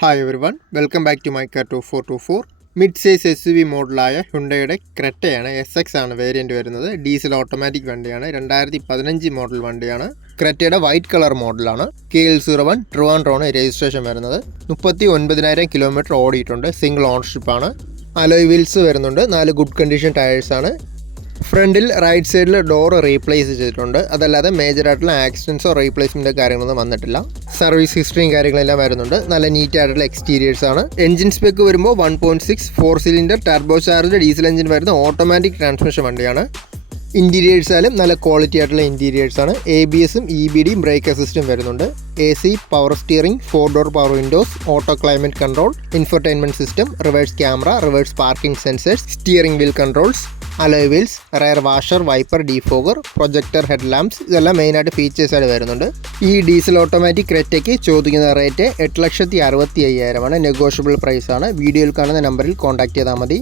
Hi everyone, welcome back to my car 2424. Mid size SUV മോഡലായ ഹ്യുണ്ടയുടെ ക്രെറ്റയാണ്. SX ആണ് വേരിയൻറ്റ് വരുന്നത്. ഡീസൽ ഓട്ടോമാറ്റിക് വണ്ടിയാണ്. 2015 മോഡൽ വണ്ടിയാണ്. ക്രെറ്റയുടെ വൈറ്റ് കളർ മോഡലാണ്. KL01 ട്രിവാൻഡ്രമാണ് രജിസ്ട്രേഷൻ വരുന്നത്. 39,000 കിലോമീറ്റർ ഓടിയിട്ടുണ്ട്. സിംഗിൾ ഓണർഷിപ്പാണ്. അലോയ് വീൽസ് വരുന്നുണ്ട്. 4 ഗുഡ് കണ്ടീഷൻ ടയേഴ്സാണ്. ഫ്രണ്ടിൽ റൈറ്റ് സൈഡിൽ ഡോർ റീപ്ലേസ് ചെയ്തിട്ടുണ്ട്. അതല്ലാതെ മേജറായിട്ടുള്ള ആക്സിഡൻസോ റീപ്ലേസ്മെൻറ്റോ കാര്യങ്ങളൊന്നും വന്നിട്ടില്ല. സർവീസ് ഹിസ്റ്ററിയും കാര്യങ്ങളെല്ലാം വരുന്നുണ്ട്. നല്ല നീറ്റ് ആയിട്ടുള്ള എക്സ്റ്റീരിയേഴ്സ് ആണ്. എഞ്ചിൻ സ്പെക്ക് വരുമ്പോൾ 1.6 4 cylinder turbo charge diesel engine വരുന്ന ഓട്ടോമാറ്റിക് ട്രാൻസ്മിഷൻ വണ്ടിയാണ്. ഇൻറ്റീരിയേഴ്സായാലും നല്ല ക്വാളിറ്റി ആയിട്ടുള്ള ഇൻറ്റീരിയേഴ്സാണ്. ABSും EBDയും ബ്രേക്ക് അസിസ്റ്റും വരുന്നുണ്ട്. AC, power steering, 4 door power Windows, auto climate control, infotainment system, reverse camera, reverse parking sensors, steering wheel controls, alloy wheels, rare washer, wiper, defogger, projector head lamps, ഇതെല്ലാം മെയിനായിട്ട് ഫീച്ചേഴ്സായിട്ട് വരുന്നുണ്ട്. ഈ diesel automatic ക്രെറ്റയ്ക്ക് ചോദിക്കുന്ന rate 8,65,000 negotiable പ്രൈസാണ്. വീഡിയോയിൽ കാണുന്ന നമ്പറിൽ contact ചെയ്താൽ മതി.